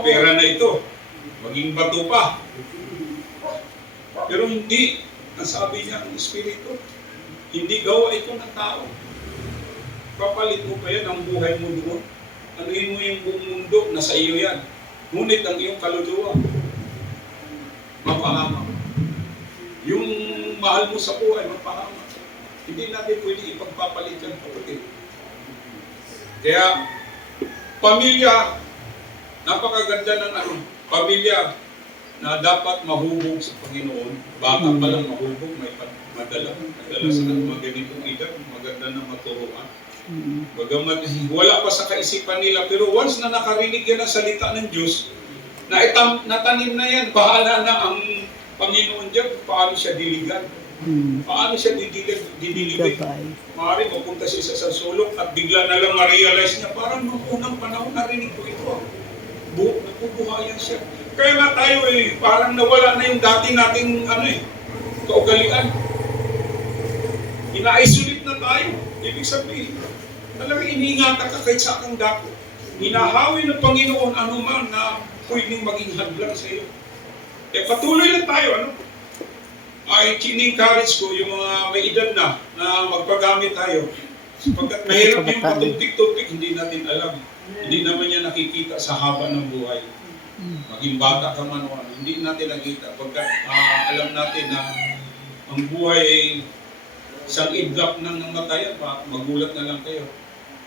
pera na ito. Maging bato pa. Pero hindi. Ang sabi niya, ang Espiritu, hindi gawa ito ng tao. Papalit mo pa yan ang buhay mo doon. Anuhin mo yung buong mundo, nasa iyo yan. Ngunit ang iyong kaluluwa, mapahamak. Yung mahal mo sa buhay, mapahamak. Hindi natin pwede ipagpapalit yan, kapatid. Kaya, pamilya, napakaganda ng pamilya na dapat mahubog sa Panginoon. Bata pa lang mahubog, may madala sa mga ganitong edad, maganda na maturuan. Bagamat wala pa sa kaisipan nila, pero once na nakarinig yan ang salita ng Diyos, natanim na yan, bahala na ang Panginoon dyan, paano siya diligan. Paano siya didilibig. Maaaring mapunta siya sa sulok at bigla na lang ma-realize niya, parang noong unang panahon narinig ko ito. Napubuhayan siya. Kaya nga tayo parang nawala na yung dati nating kaugalian. Ina-isolate na tayo. Ibig sabihin, talagang iniingatan ka kahit sa akong dako. Hinahawi ng Panginoon anuman na pwedeng maging hadlang sa iyo. Patuloy lang tayo, ay kini-encourage ko yung mga may edad na magpagamit tayo. Sapagkat mahirap yung patumpik-tumpik, hindi natin alam. Hindi naman yan nakikita sa haba ng buhay. Maging bata ka man o ano, hindi natin nakita. Pagkat alam natin na ang buhay ay isang idlap nang namatayan, magulat na lang kayo.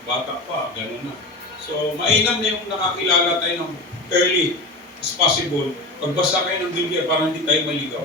Bata pa, gano'n na. So, mainam na yung nakakilala tayo ng early as possible. Pagbasa kayo ng Biblia para hindi tayo maligaw.